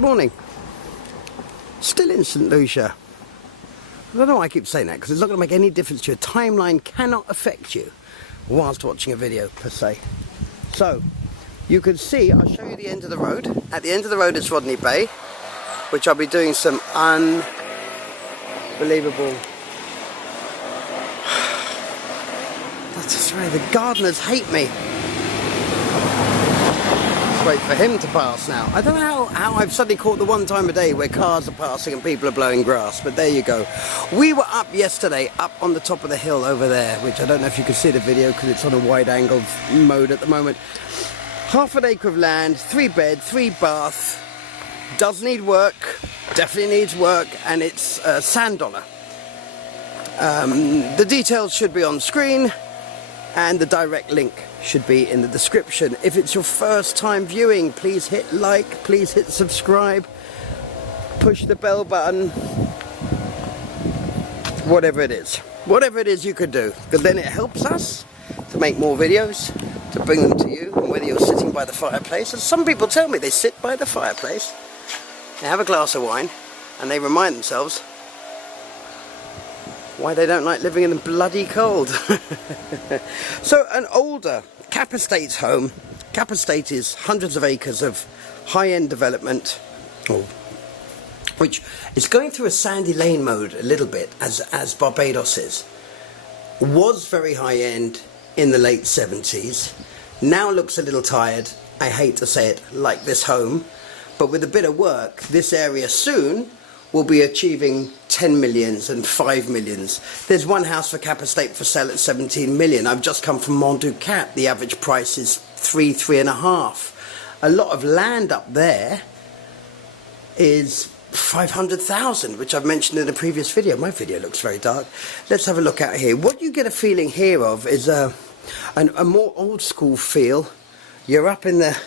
morning. Still in St. Lucia. I don't know why I keep saying that, because it's not going to make any difference to you. Timeline cannot affect you whilst watching a video, per se. So, you can see, I'll show you the end of the road. At the end of the road is Rodney Bay, which I'll be doing some unbelievable... That's right, the gardeners hate me. Wait for him to pass now. I don't know how I've suddenly caught the one time a day where cars are passing and people are blowing grass, but there you go. We were up yesterday, up on the top of the hill over there, which I don't know if you can see the video because it's on a wide angle mode at the moment. Half an acre of land, 3 bed, 3 bath, does need work, definitely needs work, and it's Sandollar. The details should be on screen, and the direct link should be in the description. If it's your first time viewing, please hit like, please hit subscribe, push the bell button, whatever it is you could do, because then it helps us to make more videos, to bring them to you. And whether you're sitting by the fireplace, and some people tell me they sit by the fireplace, they have a glass of wine, and they remind themselves why they don't like living in the bloody cold. So an older Cap Estate's home. Cap Estate is hundreds of acres of high-end development, which is going through a Sandy Lane mode a little bit, as Barbados is. Was very high-end in the late 70s. Now looks a little tired, I hate to say it, like this home. But with a bit of work, this area soon will be achieving 10 millions and 5 millions. There's one house for Cap Estate for sale at 17 million. I've just come from Mont du Cap. The average price is 3.5. A lot of land up there is 500,000, which I've mentioned in a previous video. My video looks very dark. Let's have a look out here. What you get a feeling here of is a more old school feel. You're up in the...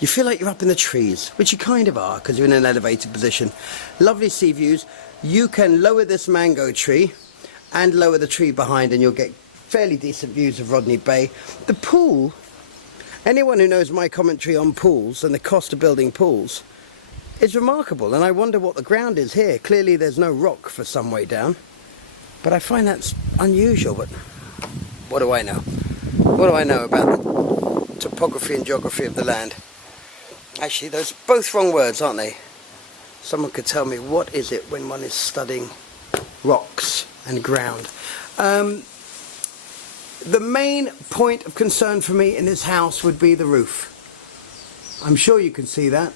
You feel like you're up in the trees, which you kind of are because you're in an elevated position. Lovely sea views. You can lower this mango tree and lower the tree behind and you'll get fairly decent views of Rodney Bay. The pool, anyone who knows my commentary on pools and the cost of building pools, is remarkable. And I wonder what the ground is here. Clearly there's no rock for some way down. But I find that's unusual. But what do I know? What do I know about the topography and geography of the land? Actually, those are both wrong words, aren't they? Someone could tell me, what is it when one is studying rocks and ground? The main point of concern for me in this house would be the roof. I'm sure you can see that.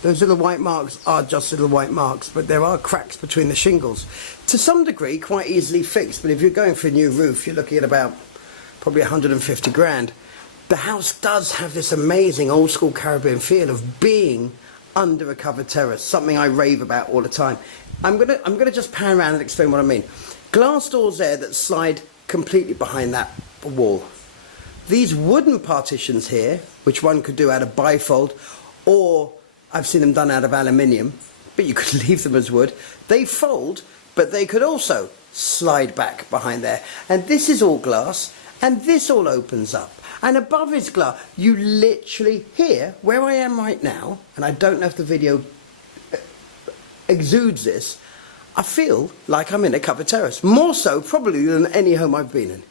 Those little white marks are just little white marks, but there are cracks between the shingles. To some degree, quite easily fixed, but if you're going for a new roof, you're looking at about probably 150 grand. The house does have this amazing old school Caribbean feel of being under a covered terrace, something I rave about all the time. I'm gonna just pan around and explain what I mean. Glass doors there that slide completely behind that wall. These wooden partitions here, which one could do out of bifold, or I've seen them done out of aluminium, but you could leave them as wood. They fold, but they could also slide back behind there. And this is all glass, and this all opens up. And above is glass. You literally, here, where I am right now, and I don't know if the video exudes this, I feel like I'm in a covered terrace. More so, probably, than any home I've been in.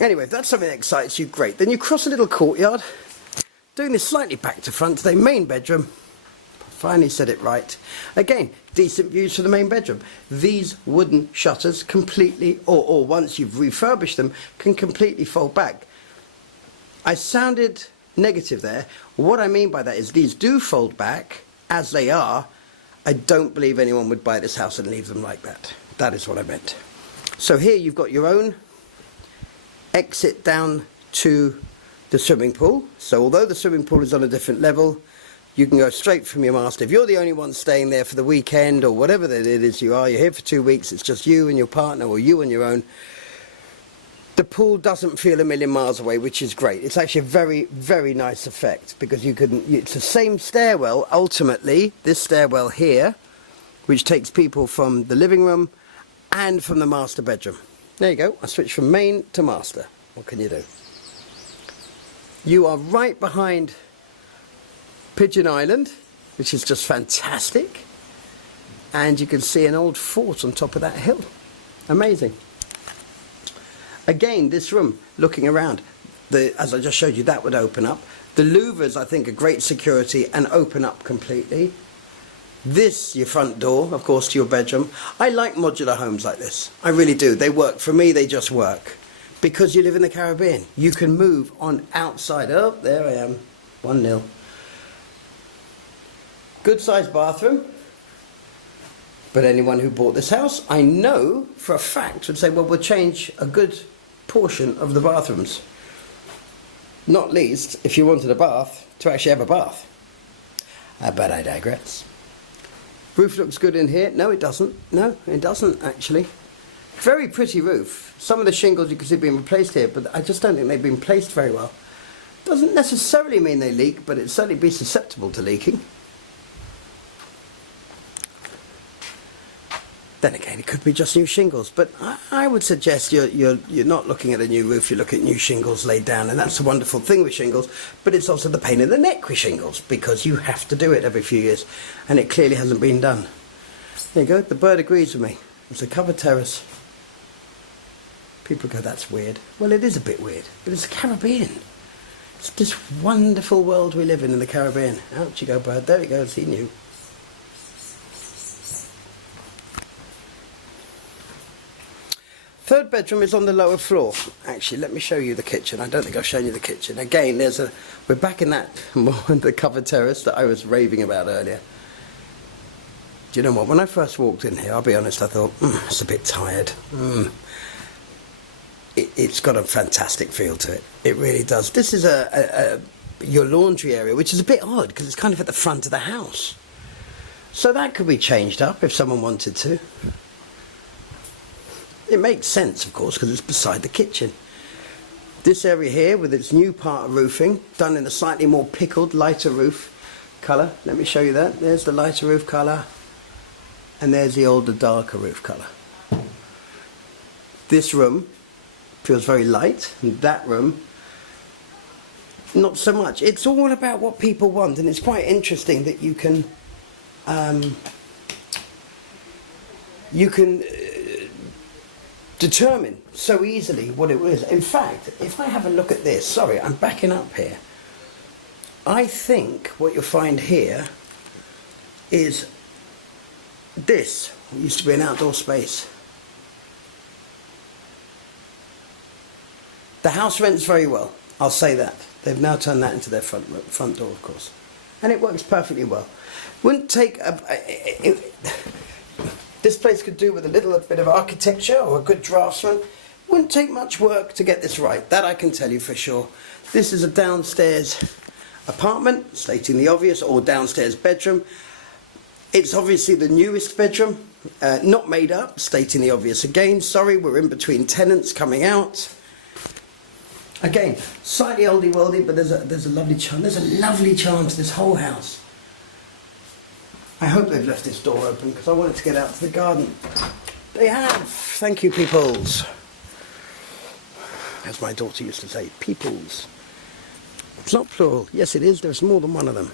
Anyway, if that's something that excites you, great. Then you cross a little courtyard, doing this slightly back to front to the main bedroom. Finally said it right. Again, decent views for the main bedroom. These wooden shutters completely, or once you've refurbished them, can completely fold back. I sounded negative there. What I mean by that is these do fold back as they are. I don't believe anyone would buy this house and leave them like that. That is what I meant. So here you've got your own exit down to the swimming pool. So although the swimming pool is on a different level, you can go straight from your master. If you're the only one staying there for the weekend or whatever it is you are, you're here for 2 weeks, it's just you and your partner or you on your own. The pool doesn't feel a million miles away, which is great. It's actually a very, very nice effect because it's the same stairwell, ultimately, this stairwell here, which takes people from the living room and from the master bedroom. There you go. I switched from main to master. What can you do? You are right behind Pigeon Island, which is just fantastic. And you can see an old fort on top of that hill. Amazing. Again, this room, looking around, as I just showed you, that would open up. The louvers, I think, are great security and open up completely. This, your front door, of course, to your bedroom. I like modular homes like this. I really do. They work. For me, they just work. Because you live in the Caribbean. You can move on outside. Oh, there I am. 1-0. Good sized bathroom. But anyone who bought this house, I know for a fact, would say, well, we'll change a good portion of the bathrooms. Not least, if you wanted a bath, to actually have a bath. But I digress. Roof looks good in here. No, it doesn't. No, it doesn't, actually. Very pretty roof. Some of the shingles you can see being replaced here, but I just don't think they've been placed very well. Doesn't necessarily mean they leak, but it'd certainly be susceptible to leaking. Then again, it could be just new shingles, but I would suggest you're not looking at a new roof, you're looking at new shingles laid down, and that's the wonderful thing with shingles, but it's also the pain in the neck with shingles, because you have to do it every few years, and it clearly hasn't been done. There you go, the bird agrees with me. It's a covered terrace. People go, that's weird. Well, it is a bit weird, but it's the Caribbean. It's this wonderful world we live in the Caribbean. Out you go, bird. There it goes, he knew. Third bedroom is on the lower floor. Actually, let me show you the kitchen. I don't think I've shown you the kitchen. Again, we're back in that the covered terrace that I was raving about earlier. Do you know what? When I first walked in here, I'll be honest, I thought, it's a bit tired. It's got a fantastic feel to it. It really does. This is your laundry area, which is a bit odd because it's kind of at the front of the house. So that could be changed up if someone wanted to. It makes sense, of course, because it's beside the kitchen. This area here, with its new part of roofing, done in a slightly more pickled, lighter roof colour. Let me show you that. There's the lighter roof colour, and there's the older, darker roof colour. This room feels very light, and that room, not so much. It's all about what people want, and it's quite interesting that you can determine so easily what it is. In fact, if I have a look at this, sorry, I'm backing up here. I think what you'll find here is this. It used to be an outdoor space. The house rents very well, I'll say that. They've now turned that into their front door, of course. And it works perfectly well. Wouldn't take this place could do with a little bit of architecture or a good draftsman. Wouldn't take much work to get this right. That I can tell you for sure. This is a downstairs apartment, stating the obvious, or downstairs bedroom. It's obviously the newest bedroom, not made up, stating the obvious again. Sorry, we're in between tenants coming out. Again, slightly oldie-worldy, but there's a lovely charm. There's a lovely charm to this whole house. I hope they've left this door open because I wanted to get out to the garden. They have. Thank you, peoples. As my daughter used to say, peoples. It's not plural. Yes, it is. There's more than one of them.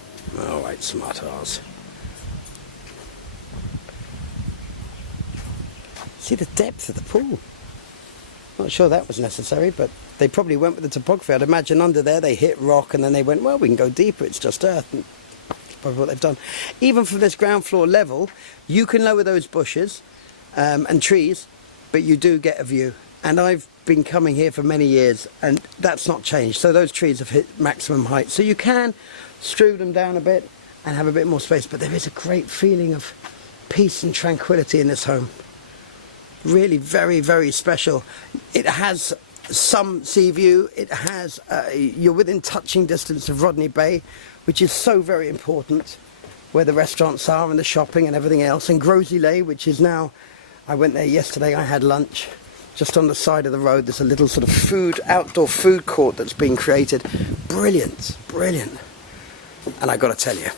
All right, smart ass. See the depth of the pool. Not sure that was necessary, but they probably went with the topography. I'd imagine under there they hit rock and then they went, well, we can go deeper. It's just earth. And probably what they've done. Even from this ground floor level, you can lower those bushes and trees, but you do get a view. And I've been coming here for many years, and that's not changed. So those trees have hit maximum height. So you can strew them down a bit and have a bit more space, but there is a great feeling of peace and tranquility in this home. Really very, very special. It has some sea view. It has, you're within touching distance of Rodney Bay, which is so very important, where the restaurants are and the shopping and everything else. And Gros, which is now, I went there yesterday, I had lunch. Just on the side of the road, there's a little sort of outdoor food court that's been created. Brilliant, brilliant. And I've got to tell you,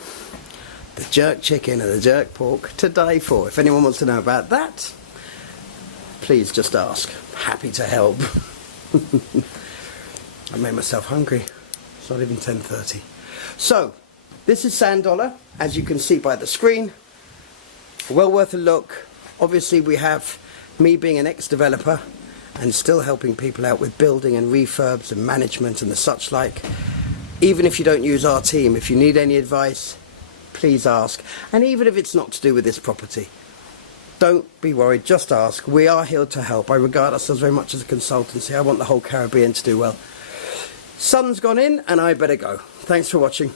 the jerk chicken and the jerk pork to die for. If anyone wants to know about that, please just ask. Happy to help. I made myself hungry. It's not even 10:30. So, This is Sandollar, as you can see by the screen. Well worth a look. Obviously we have me being an ex-developer and still helping people out with building and refurbs and management and the such like. Even if you don't use our team, if you need any advice, please ask. And even if it's not to do with this property, don't be worried, just ask. We are here to help. I regard ourselves very much as a consultancy. I want the whole Caribbean to do well. Sun's gone in and I better go. Thanks for watching.